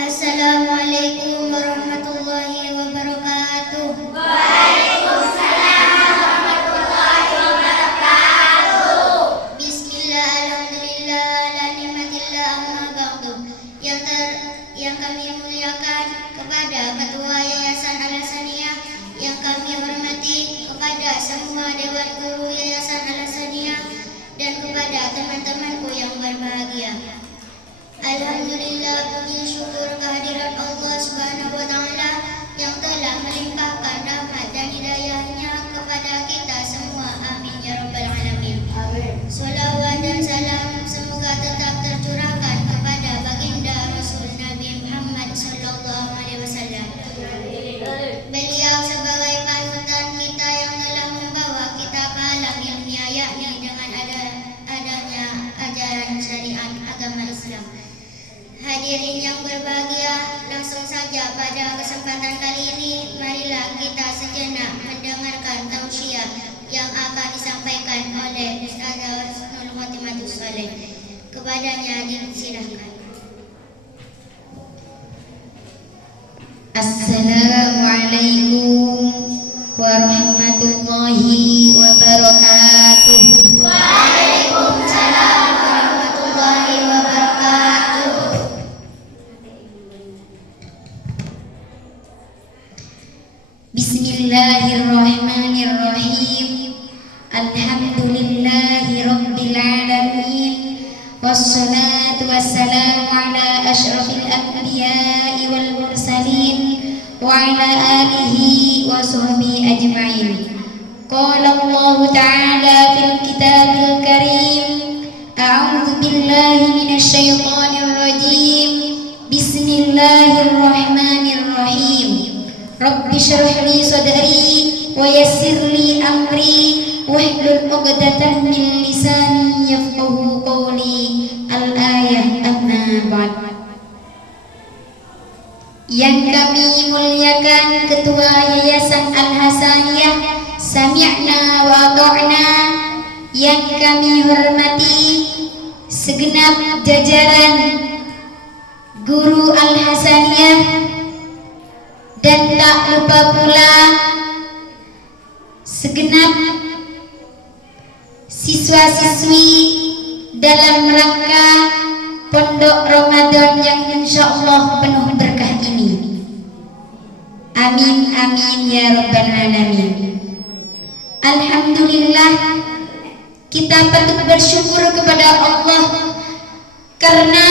Assalamualaikum warahmatullahi wabarakatuh. Waalaikumsalam warahmatullahi wabarakatuh. Bismillah, alhamdulillah, ala ni'matillah, amma ba'du. Yang kami muliakan kepada Ketua Yayasan Al-Hasaniyah, yang kami hormati kepada semua Dewan Guru Yayasan Al-Hasaniyah, dan kepada teman-temanku yang berbahagia. Alhamdulillah, puji syukur kehadiran Allah Subhanahu wa Ta'ala yang telah melimpahkan rahmat dan hidayahnya kepada kita semua. Amin ya rabbal alamin. Salawat dan salam semoga tetap tercurahkan kepada baginda Rasul Nabi Muhammad sallallahu alaihi wasallam. Beliau sebagai panutan kita yang telah membawa kita ke alam ilmiah, yakni dengan adanya ajaran syariat agama Islam. Hadirin yang berbahagia, langsung saja pada kesempatan kali ini, marilah kita sejenak mendengarkan tausiah yang akan disampaikan oleh Ustazah Husnul Khotimatus Shaleh. Kepadanya disilahkan. Assalamualaikum warahmatullahi wabarakatuh. Waalaikumsalam warahmatullahi wabarakatuh. Bismillahirrahmanirrahim. Alhamdulillahi rabbil alamin. Wassalatu wassalamu ala asyrafil anbiya'i wal mursalin wa ala alihi wa sahbihi ajma'in. Qala Allah ta'ala fil kitabil karim, a'udzu billahi minasy syaithanir rajim. Bismillahirrahmanirrahim. Rabbi shrah li sadri wa yassir li amri wahlul 'uqdatam min lisani yafqahu qawli. Al-ayah, amma ba'd. Yang kami muliakan Ketua Yayasan Al-Hasaniyah, sami'na wa ata'na. Yang kami hormati segenap jajaran guru Al-Hasaniyah, dan tak lupa pula segenap siswa-siswi dalam rangka Pondok Ramadan yang insyaallah penuh berkah ini. Amin amin ya rabbal alamin. Alhamdulillah, kita patut bersyukur kepada Allah karena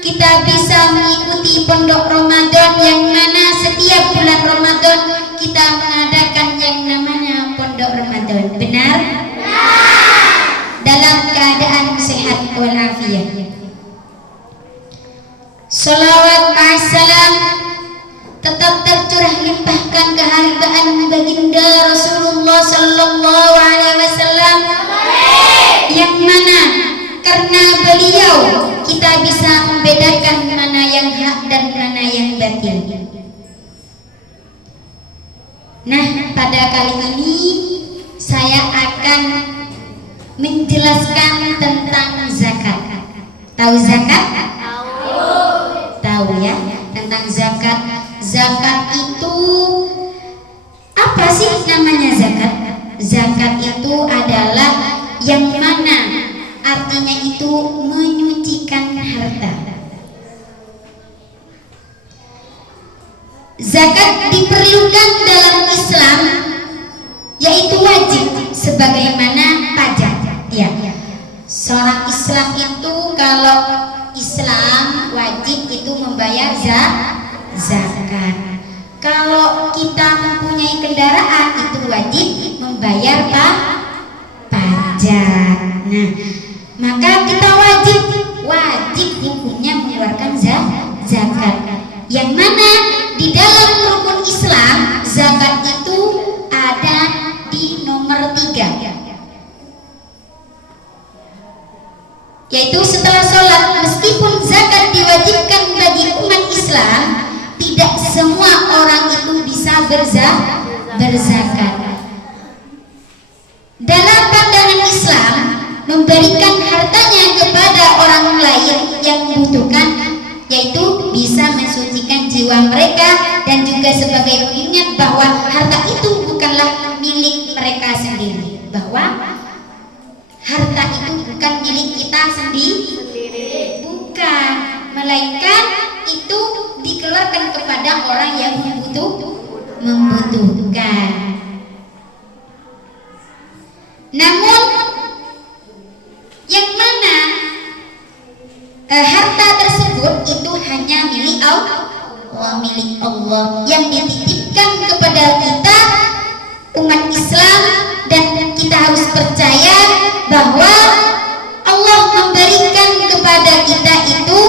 kita bisa mengikuti Pondok Ramadan, yang mana setiap bulan Ramadan kita mengadakan yang namanya Pondok Ramadan. Benar? Dalam keadaan sehat walafiat. Salawat ma'assalam tetap tercurah limpahkan keharibaan baginda Rasulullah sallallahu alaihi wasallam, yang mana karena beliau kita bisa membedakan mana yang hak dan mana yang batil. Nah, pada kali ini saya akan menjelaskan tentang zakat. Tahu zakat? Tahu ya, tentang zakat. Zakat itu apa sih namanya zakat? Zakat itu adalah yang mana artinya itu menyucikan harta. Zakat diperlukan dalam Islam, yaitu wajib sebagaimana pajak. Ya, seorang Islam itu kalau Islam wajib itu membayar zakat. Kalau kita mempunyai kendaraan itu wajib membayar pajak. Nah, maka kita wajib hukumnya mengeluarkan zakat. Yang mana di dalam rukun Islam zakat itu ada di nomor 3, yaitu setelah sholat. Meskipun zakat diwajibkan bagi umat Islam, tidak semua orang itu bisa berzakat. Dalam pandangan Islam, memberikan hartanya kepada orang lain yang membutuhkan, yaitu bisa mensucikan jiwa mereka dan juga sebagai pengingat bahwa harta itu bukanlah milik mereka sendiri, bahwa harta itu bukan milik kita sendiri, bukan, melainkan itu dikeluarkan kepada orang yang membutuhkan. Namun yang mana harta tersebut itu hanya milik Allah yang dititipkan kepada kita umat Islam, dan kita harus percaya bahwa Allah memberikan kepada kita itu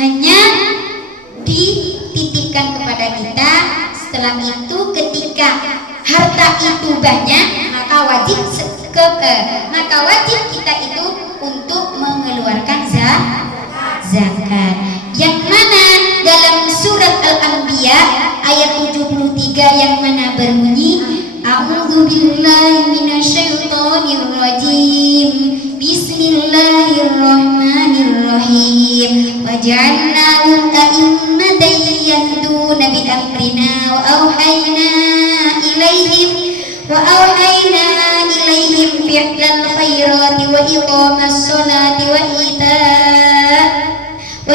hanya dititipkan kepada kita. Setelah itu ketika harta itu banyak, maka wajib kita itu untuk mengeluarkan zakat, yang mana dalam surat Al-Anbiya ayat 73 yang mana berbunyi, A'udzubillahi minasyaitonirrajim, Bismillahirrahmanirrahim, waja'alnahum a'immatan yahduna bi amrina wa auhayna ilaihim fi'lal khairati wa iqamas sholati wa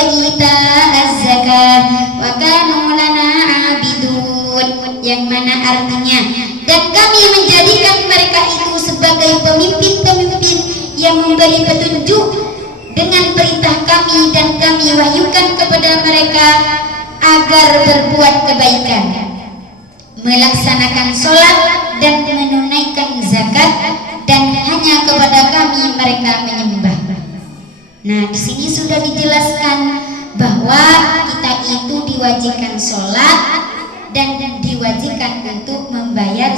ita'az zakat wa kanu lana 'abidun, yang mana artinya, dan kami menjadikan mereka itu sebagai pemimpin-pemimpin yang memberi petunjuk dengan perintah kami, dan kami wahyukan kepada mereka agar berbuat kebaikan, melaksanakan sholat dan menunaikan zakat, dan hanya kepada kami mereka menyembah. Nah, di sini sudah dijelaskan bahwa kita itu diwajibkan sholat dan diwajibkan untuk membayar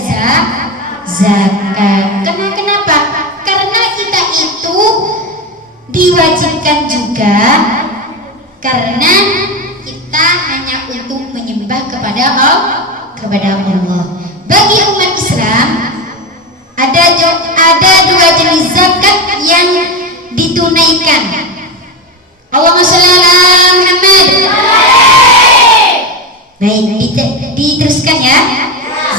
zakat. Kenapa? Karena kita itu diwajibkan juga karena kita hanya untuk menyembah kepada Allah. Bagi umat Islam ada dua jenis zakat yang ditunaikan. Allahumma sholli ala Muhammad. Baik, diteruskan ya.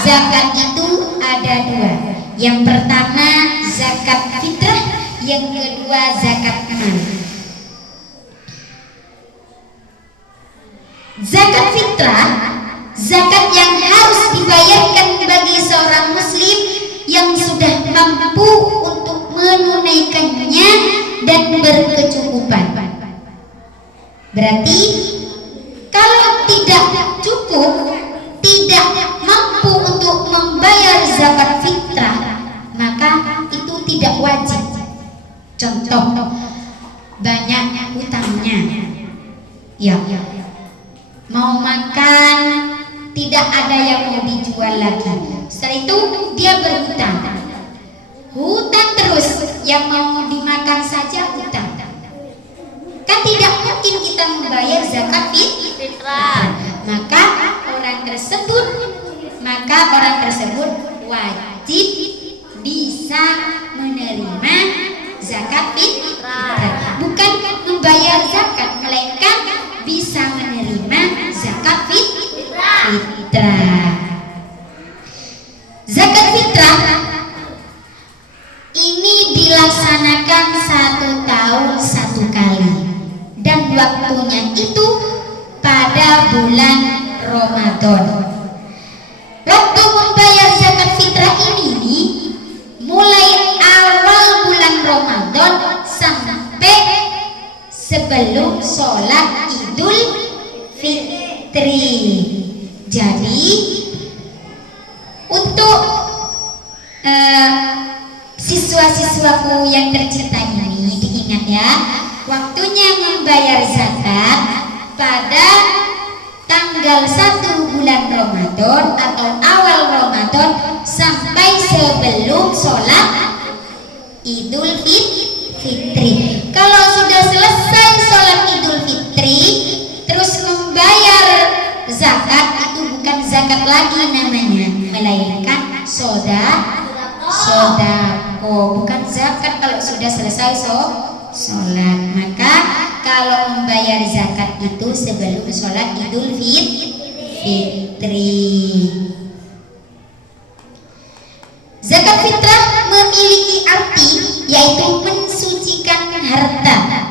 Zakat itu ada dua. Yang pertama zakat fitrah, yang kedua zakat mal. Zakat fitrah, zakat yang harus dibayarkan bagi seorang muslim yang sudah mampu untuk menunaikannya dan berkecukupan. Berarti kalau tidak cukup, tidak mampu untuk membayar zakat fitrah, maka itu tidak wajib. Contoh, banyak utangnya, ya, mau makan tidak ada yang mau dijual lagi. Setelah itu dia berhutang terus, yang mau dimakan saja hutang. Kan tidak mungkin kita membayar zakat fitrah. Maka orang tersebut wajib bisa menerima zakat fitrah. Bukan membayar zakat, melainkan bisa menerima zakat fitrah. Zakat fitrah ini dilaksanakan 1 tahun 1 kali, dan waktunya itu pada bulan Ramadan. Waktu membayar zakat fitrah ini mulai awal bulan Ramadan sampai sebelum sholat Idul Fitri. Jadi untuk siswa-siswaku yang tercinta ini diingat ya, waktunya membayar zakat pada tanggal 1 bulan Ramadan atau awal Ramadan sampai sebelum sholat Idul Fitri. Kalau sudah selesai sholat Idul Fitri terus membayar zakat, itu bukan zakat lagi namanya, melainkan sodako, bukan zakat kalau sudah selesai sholat. Maka kalau membayar zakat itu sebelum sholat Idul Fitri. Zakat fitrah memiliki arti yaitu mensucikan harta.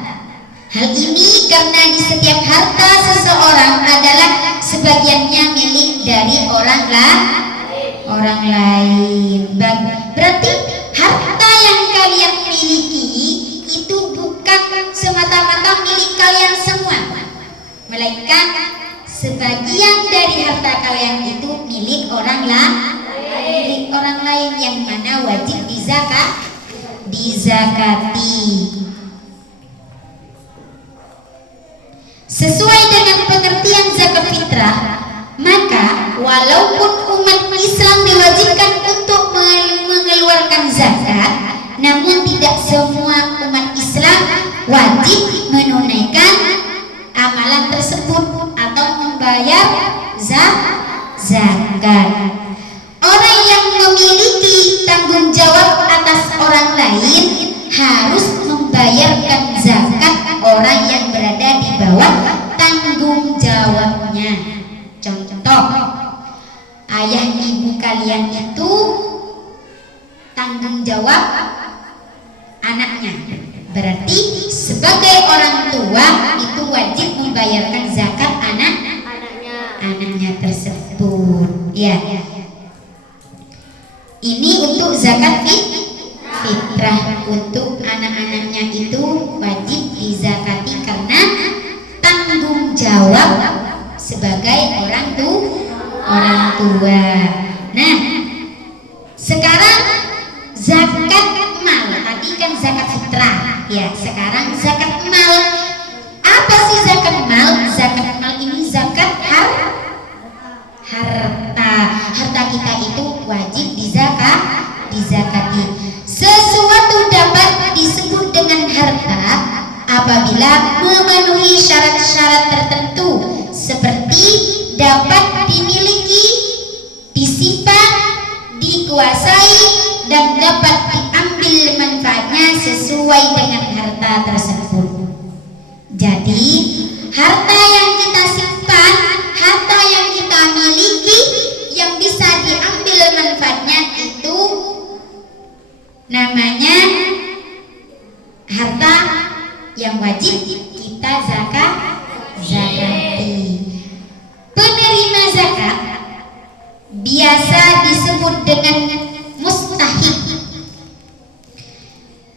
Hal ini karena di setiap harta seseorang adalah sebagiannya milik dari orang lain. Berarti harta yang kalian miliki itu bukan semata-mata milik kalian semua, melainkan sebagian dari harta kalian itu milik orang lain yang mana wajib dizakati. Sesuai dengan pengertian zakat fitrah, maka walaupun umat Islam diwajibkan untuk mengeluarkan zakat, namun tidak semua umat Islam wajib menunaikan amalan tersebut atau membayar zakat. Orang yang memiliki tanggung jawab atas orang lain harus membayarkan zakat orang yang berada di bawah tanggung jawabnya. Contoh, ayah ibu kalian itu tanggung jawab anaknya. Berarti sebagai orang tua itu wajib membayarkan zakat anaknya tersebut. Ya. Ini untuk zakat fitrah. Untuk anak-anaknya itu wajib dizakati karena tanggung jawab sebagai orang tua. Nah, sekarang zakat mal. Tadi kan zakat fitrah. Ya, sekarang zakat mal. Apa sih zakat mal? Zakat mal ini zakat harta. Harta kita itu wajib dizakati. Sesuatu dapat disebut dengan harta apabila memenuhi syarat-syarat tertentu, seperti dapat dimiliki, disimpan, dikuasai, dan dapat diambil manfaatnya sesuai dengan harta tersebut. Jadi, harta yang kita simpan, harta yang kita miliki, yang bisa diambil manfaatnya itu namanya harta yang wajib kita zakati. Penerima zakat biasa disebut dengan mustahik.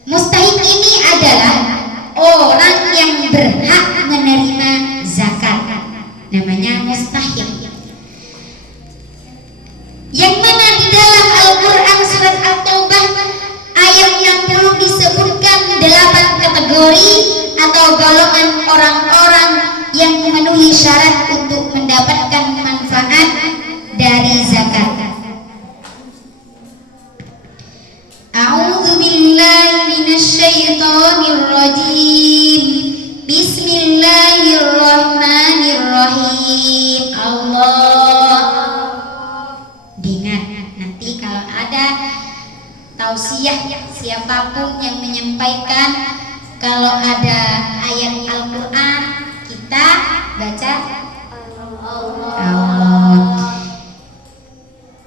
Mustahik ini adalah orang yang berhak menerima zakat. Namanya mustahik. Yang mana di dalam Al-Quran surat At-Taubah ayat 60 disebutkan 8 kategori atau golongan orang-orang yang memenuhi syarat untuk mendapatkan manfaat dari zakat. A'udzu billahi minasyaitonir rajim. Bismillahirrahmanirrahim. Allah. Diingat nanti kalau ada tausiah siapapun yang menyampaikan, kalau ada ayat Al-Quran kita baca Allah.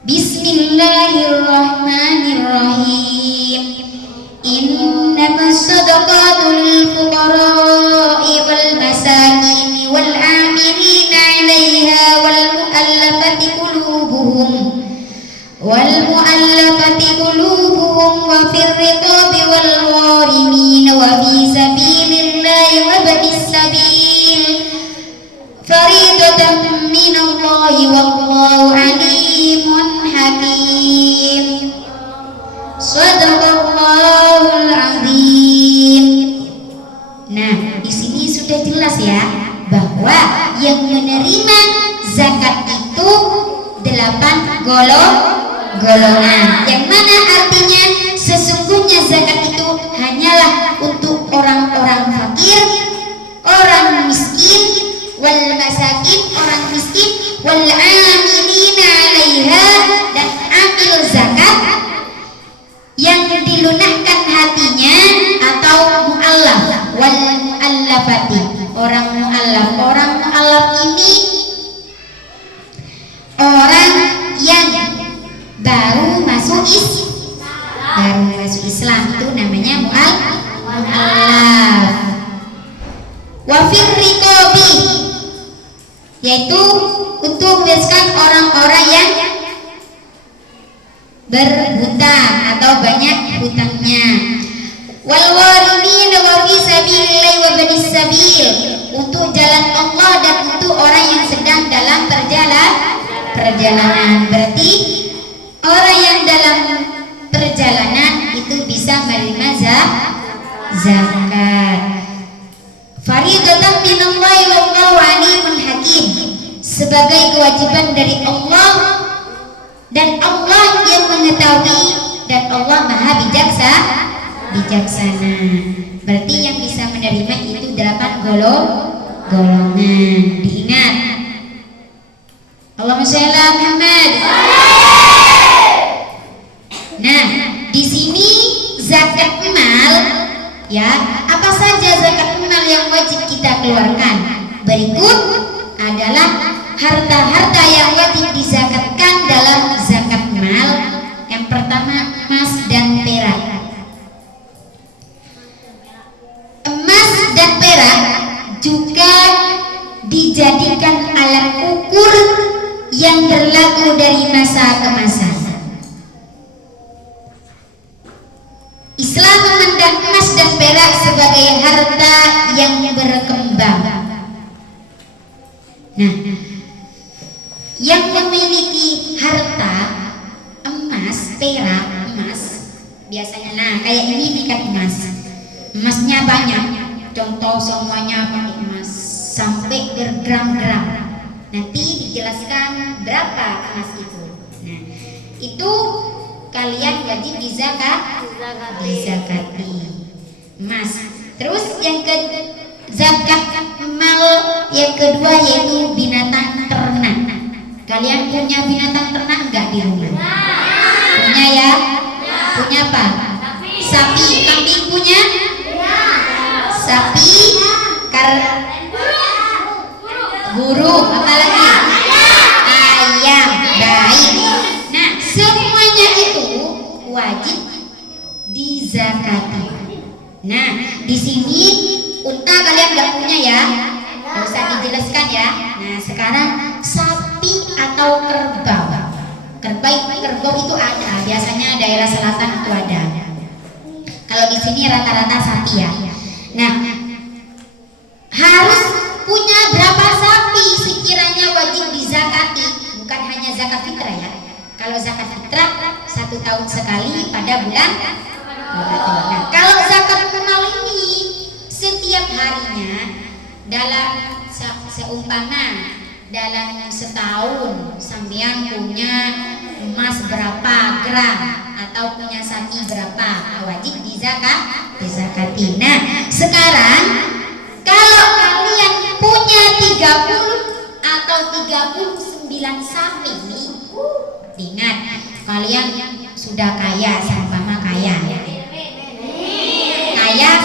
Bismillahirrahmanirrahim. Innamas shadaqatu lil fuqara'i wal masakin wal 'amilina 'alaiha wal mu'allafati qulubuhum wa fir riqabi wal gharimin wa fi sabilillahi wa ibnis sabil faridatan minallahi wallahu alimun hakim. Shadaqallahul azim. Nah, di sini sudah jelas ya bahwa yang menerima zakat itu 8 golongan, yang mana artinya sesungguhnya zakat itu hanyalah untuk orang-orang fakir, orang miskin, wal masakin, orang miskin, wal 'amilina 'alaiha, dan amil zakat yang dilunakkan hatinya atau mu'allaf, wal mu'allafati, yaitu untuk membebaskan orang-orang yang berhutang atau banyak hutangnya. Wal warimin wa fi sabilillah wa banis sabil, untuk jalan Allah dan untuk orang yang sedang dalam perjalanan. Berarti orang yang dalam perjalanan itu bisa menerima zakat. Fariidatan minallahi wallahu alimun hakim, sebagai kewajiban dari Allah dan Allah yang mengetahui dan Allah maha bijaksana. Berarti yang bisa menerima itu 8 golongan. Diingat. Allahumma shalli ala Muhammad. Nah, di sini zakat mal, ya, apa saja zakat mal yang wajib kita keluarkan? Berikut adalah harta-harta yang wajib dizakatkan dalam zakat mal. Yang pertama, emas dan perak. Emas dan perak juga dijadikan alat ukur yang berlaku dari masa ke masa. Islam memandang emas dan perak sebagai harta yang berkembang. Nah, yang memiliki harta emas, perak, emas biasanya, nah kayak ini ikat emas, emasnya banyak, contoh semuanya pakai emas sampai bergram-gram. Nanti dijelaskan berapa emas itu. Nah, itu kalian wajib dizakati emas. Terus yang ke zakat mal yang kedua yaitu binatang ternak. Kalian punya binatang ternak enggak di rumah? Punya ya? Punya apa? Sapi. Kambing punya? Sapi. Burung. Apa lagi? Ayam. Baik. Nah, semuanya itu wajib dizakati. Nah, di sini unta kalian nggak punya ya? Nggak usah dijelaskan ya. Nah, sekarang sapi atau kerbau. Kerbau itu ada, biasanya daerah selatan itu ada. Kalau di sini rata-rata sapi ya. Nah, harus punya berapa sapi sekiranya wajib dizakati? Bukan hanya zakat fitrah ya. Kalau zakat fitrah 1 tahun sekali pada bulan Ramadan. Nah, kalau zakat mal ini setiap harinya dalam seumpama dalam setahun sampean punya emas berapa gram atau punya sapi berapa, wajib dizakati. Nah, sekarang kalau kalian punya 30 atau 39 sapi, ingat kalian sudah kaya, sama kaya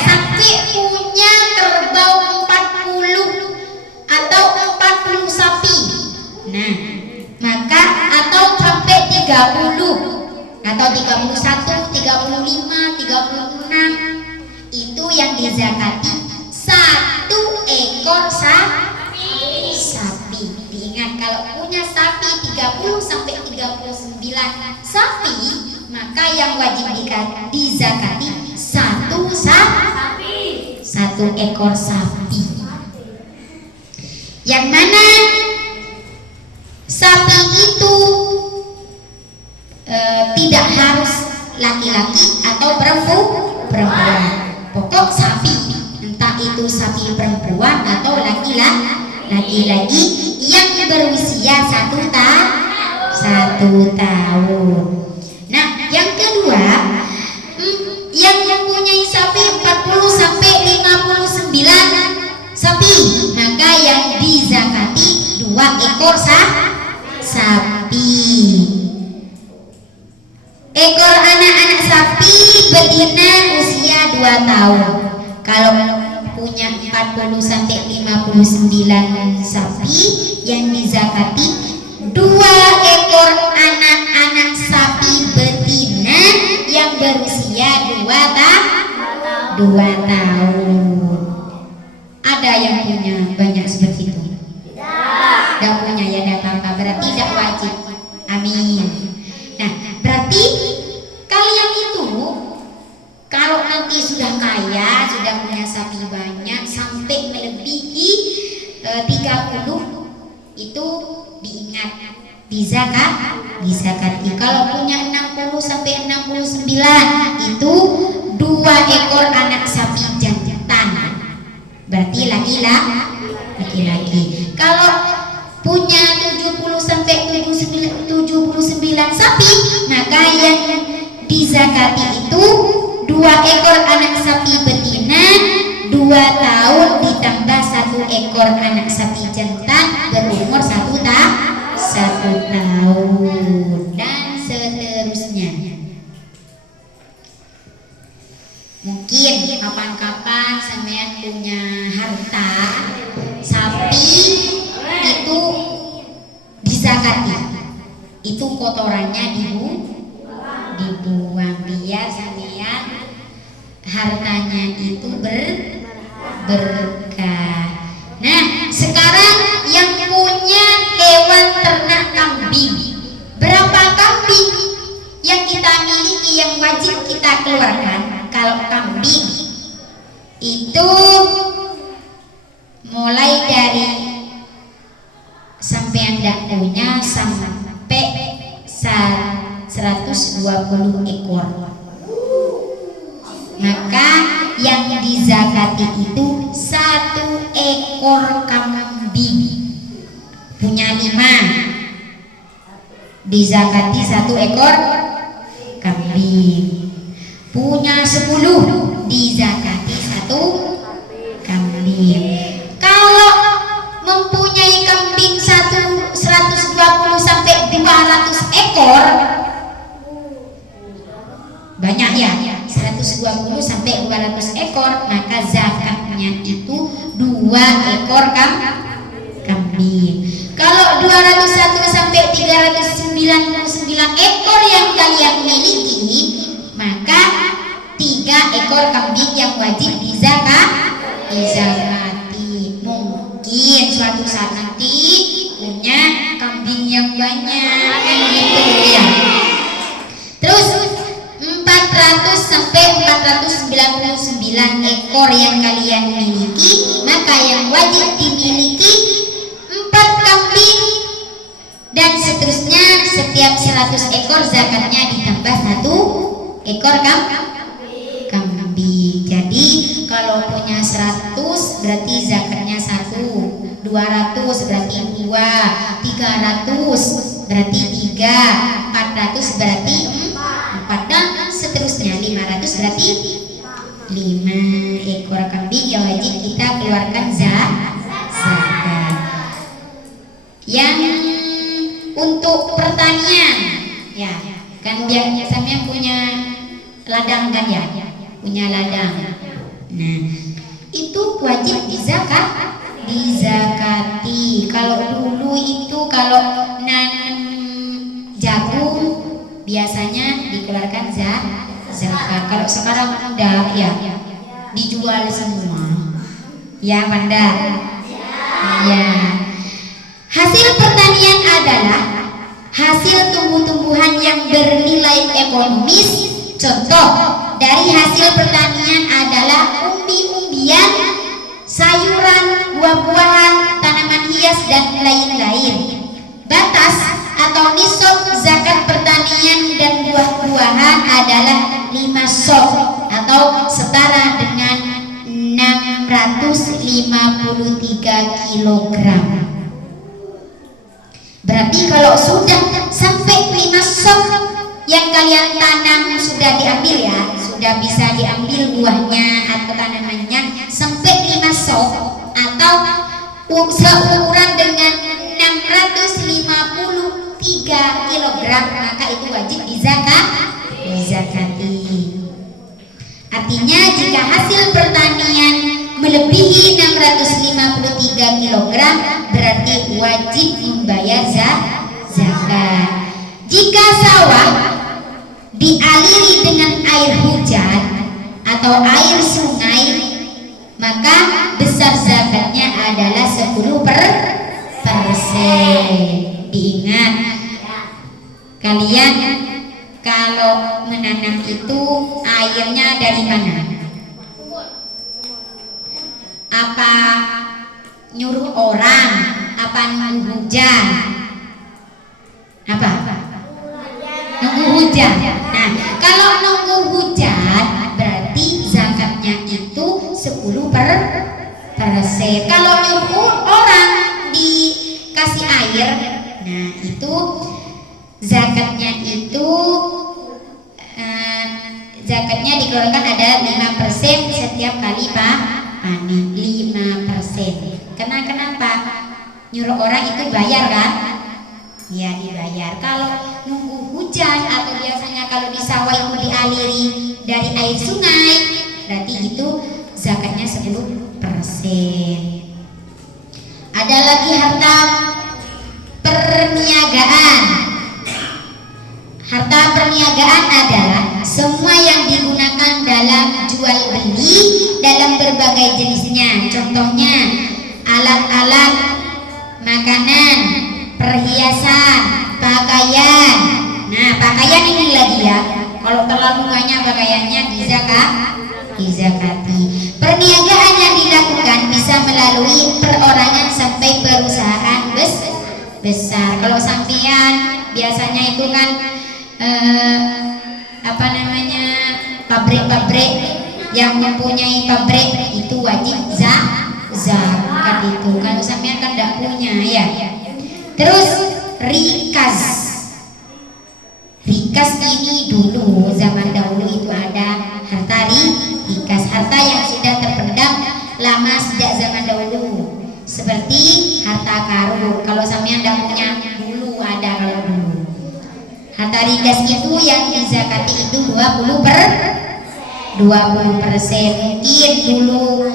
sampai punya kerbau 40 atau 40 sapi. Nah, maka atau sampai 30 atau 31, 35, 36 itu yang dizakati 1 ekor sapi. Diingat, kalau punya sapi 30 sampai 39 sapi, maka yang wajib dizakati 1 ekor sapi. Yang mana sapi itu tidak harus laki-laki atau perempuan. Pokok sapi, entah itu sapi perempuan atau laki-laki yang berusia 1 tahun. Nah, yang kedua, yang mempunyai sapi 40 sampai 59 sapi, maka yang dizakati 2 ekor sapi. Ekor anak-anak sapi betina usia 2 tahun. Kalau punya 40 sampai 59 sapi, yang dizakati 2 ekor anak-anak sapi betina yang berusia 2 tahun. Ada yang punya banyak seperti itu? 30 itu diingat dizakati. Kalau punya 60 sampai 69 itu 2 ekor anak sapi jantan, berarti laki-laki. Kalau punya 70 sampai 79 sapi, maka yang dizakati itu 2 ekor anak sapi betina 2 tahun ditambah 1 ekor anak sapi jantan berumur 1 tahun dan seterusnya. Mungkin kapan-kapan sampean punya harta sapi itu dizakati, itu kotorannya dibuang biar sampean hartanya itu berkah. Nah, sekarang yang punya hewan ternak kambing, berapa kambing yang kita miliki yang wajib kita keluarkan? Kalau kambing itu mulai dari sampai Anda punya sampai 120 ekor. Maka yang dizakati itu 1 ekor kambing. Punya 5, dizakati 1 ekor kambing. Punya 10, dizakati 1 kambing. Kalau mempunyai kambing 120 sampai 200 ekor, banyak ya, 120 sampai 200 ekor, maka zakatnya itu 2 ekor kambing. Kalau 201 sampai 399 ekor yang kalian miliki, maka 3 ekor kambing yang wajib dizakati. Mungkin suatu saat nanti punya kambing yang banyak, kan gitu ya. Terus 400 sampai 499 ekor yang kalian miliki, maka yang wajib dimiliki 4 kambing dan seterusnya. Setiap 100 ekor zakatnya ditambah 1 ekor kambing. Jadi kalau punya 100 berarti zakatnya 1, 200 berarti 2, 300 berarti 3, 400 berarti 4 dan seterusnya. 500 berarti 5 ekor kambing yang wajib kita keluarkan zakat. Yang untuk pertanian ya, kan biasanya sampean punya ladang kan ya, punya ladang. Nah, itu wajib dizakati. Kalau dulu itu kalau nanam jagung biasanya dikeluarkan zakat. Kalau sekarang enggak ya, dijual semua. Ya, Banda. Ya. Hasil pertanian adalah hasil tumbuh-tumbuhan yang bernilai ekonomis. Contoh dari hasil pertanian adalah umbi-umbian, sayuran, buah-buahan, tanaman hias dan lain-lain. Batas atau nisab zakat pertanian dan buah-buahan adalah 5 sok atau setara dengan 653 kilogram. Berarti kalau sudah sampai 5 sok yang kalian tanam sudah diambil ya, sudah bisa diambil buahnya atau tanamannya sampai 5 sok atau seukuran dengan 653 kilogram, maka itu wajib dizakati. Artinya jika hasil pertanian melebihi 653 kilogram berarti wajib membayar zakat. Jika sawah dialiri dengan air hujan atau air sungai, maka besar zakatnya adalah 10%. Diingat, kalian kalau menanam itu airnya dari mana? Apa nyuruh orang apa nunggu hujan? Apa? Nunggu hujan. Nah, kalau nunggu hujan berarti zakatnya itu 10%. Kalau nyuruh orang dikasih air, nah itu zakatnya itu zakatnya dikeluarkan ada 5% setiap kali panen. 5%. Kenapa? Nyuruh orang itu bayar kan? Ya dibayar. Kalau nunggu hujan atau biasanya kalau di sawah itu dialiri dari air sungai, berarti itu zakatnya 10%. Ada lagi harta perniagaan. Harta perniagaan adalah semua yang digunakan dalam jual beli dalam berbagai jenisnya. Contohnya alat-alat makanan, perhiasan, pakaian. Nah, pakaian ini lagi ya. Kalau terlalu banyak pakaiannya dizakati. Perniagaan yang dilakukan bisa melalui perorangan sampai perusahaan besar. Kalau sampean biasanya itu kan pabrik-pabrik yang mempunyai pabrik itu wajib zakat itu. Kalau sampean kan tidak punya ya. Terus rikas ini dulu zaman dahulu itu ada harta rikas, harta yang sudah terpendam lama sejak zaman dahulu, seperti harta karun. Kalau sampean tidak punya dulu ada, kalau dulu harta rikas itu yang dizakati itu 20%. Mungkin dulu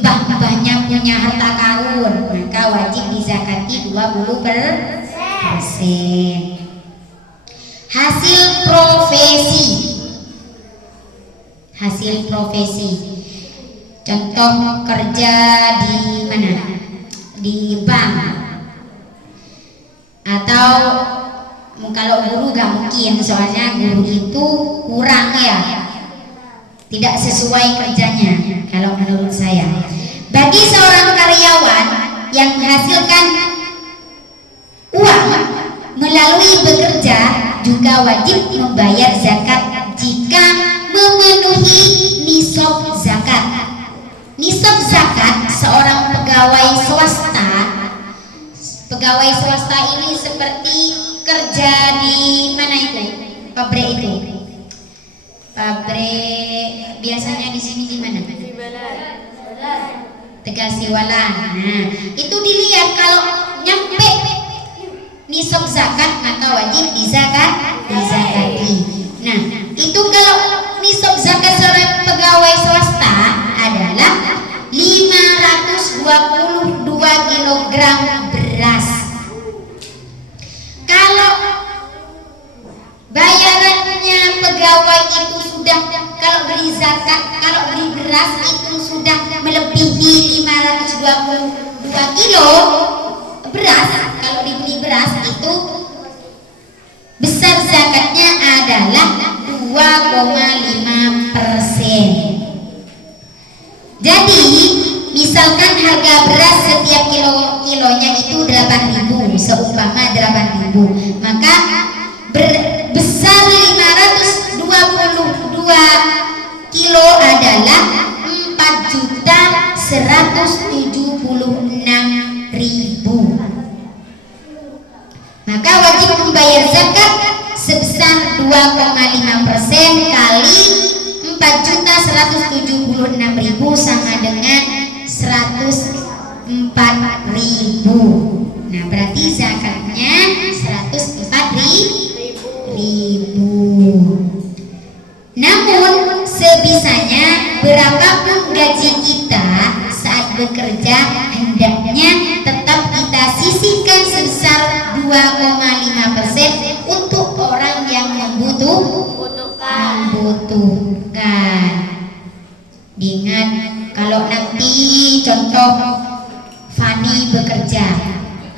mbah-mbahnya punya harta karun, maka wajib dizakati 20%. Hasil profesi. Contoh kerja di mana? Di bank. Atau kalau guru gak mungkin, soalnya guru itu kurang ya, tidak sesuai kerjanya kalau menurut saya. Bagi seorang karyawan yang menghasilkan uang melalui bekerja juga wajib membayar zakat jika memenuhi nisab zakat. Nisab zakat seorang pegawai swasta ini seperti kerja di mana itu? Pabrik itu. Pabrik biasanya di sini di mana? Tegasiwalan. Nah, itu dilihat kalau nyampe nisab zakat maka wajib dizakati. Nah, itu kalau nisab zakat seorang pegawai swasta adalah 522 kg beras. Kalau bayarannya pegawai itu sudah, kalau beri zakat, kalau beri beras itu sudah melebihi 522 kilo beras. Kalau dibeli beras itu besar zakatnya adalah 2,5%. Jadi misalkan harga beras setiap kilonya itu 8.000, seumpama 8.000, maka besar 522 kilo adalah 4.176.000. Maka wajib membayar zakat sebesar 2,5% kali 4.176.000 sama dengan 104.000. Nah, berarti zakatnya 104.000. Namun sebisanya berapapun gaji kita saat bekerja, hendaknya tetap kita sisihkan sebesar 2,5% untuk orang yang membutuhkan. Diingat, kalau nanti contoh Fani bekerja,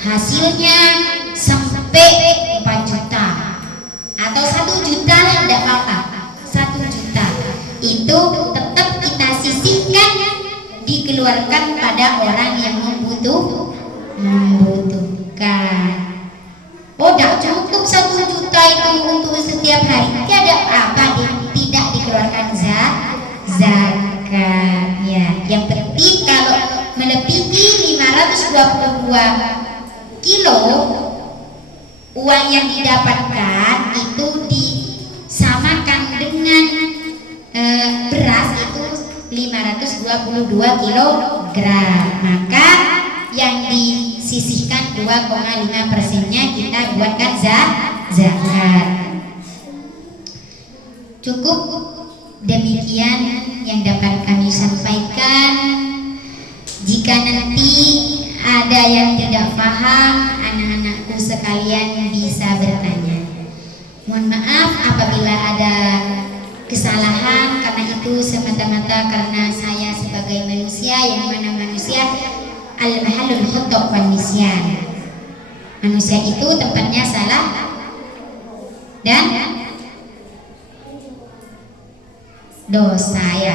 hasilnya sampai 4 juta atau 1 juta, tidak apa-apa, 1 juta itu tetap kita sisihkan, dikeluarkan pada orang yang membutuhkan. membutuhkan. Oh, tidak cukup 1 juta itu untuk setiap hari. Ada apa? Tidak dikeluarkan zakat. Ya, yang penting kalau melebihi 522 kilo uang yang didapatkan itu disamakan dengan beras itu 522 kilogram, maka yang disisihkan 2,5%-nya kita buatkan zakat. Cukup demikian yang dapat kami sampaikan. Jika nanti ada yang tidak paham, anak-anakku sekalian bisa bertanya. Mohon maaf apabila ada kesalahan, karena itu semata-mata karena saya sebagai manusia, yang mana manusia al-mahallul khata' wan nisyan. Manusia itu tempatnya salah dan dosa, ya.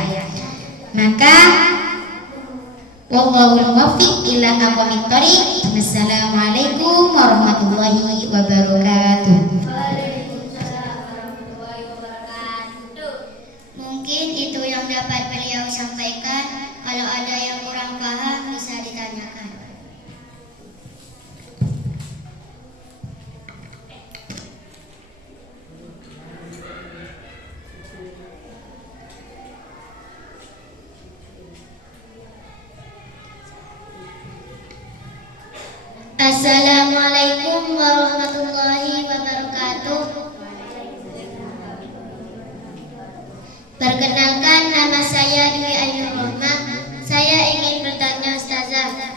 Maka wallahul muwaffiq ila aqwamit thoriq. Wassalamualaikum warahmatullahi wabarakatuh. Mungkin itu yang dapat beliau sampaikan. Kalau ada yang kurang paham bisa ditanyakan. Assalamualaikum warahmatullahi wabarakatuh. Perkenalkan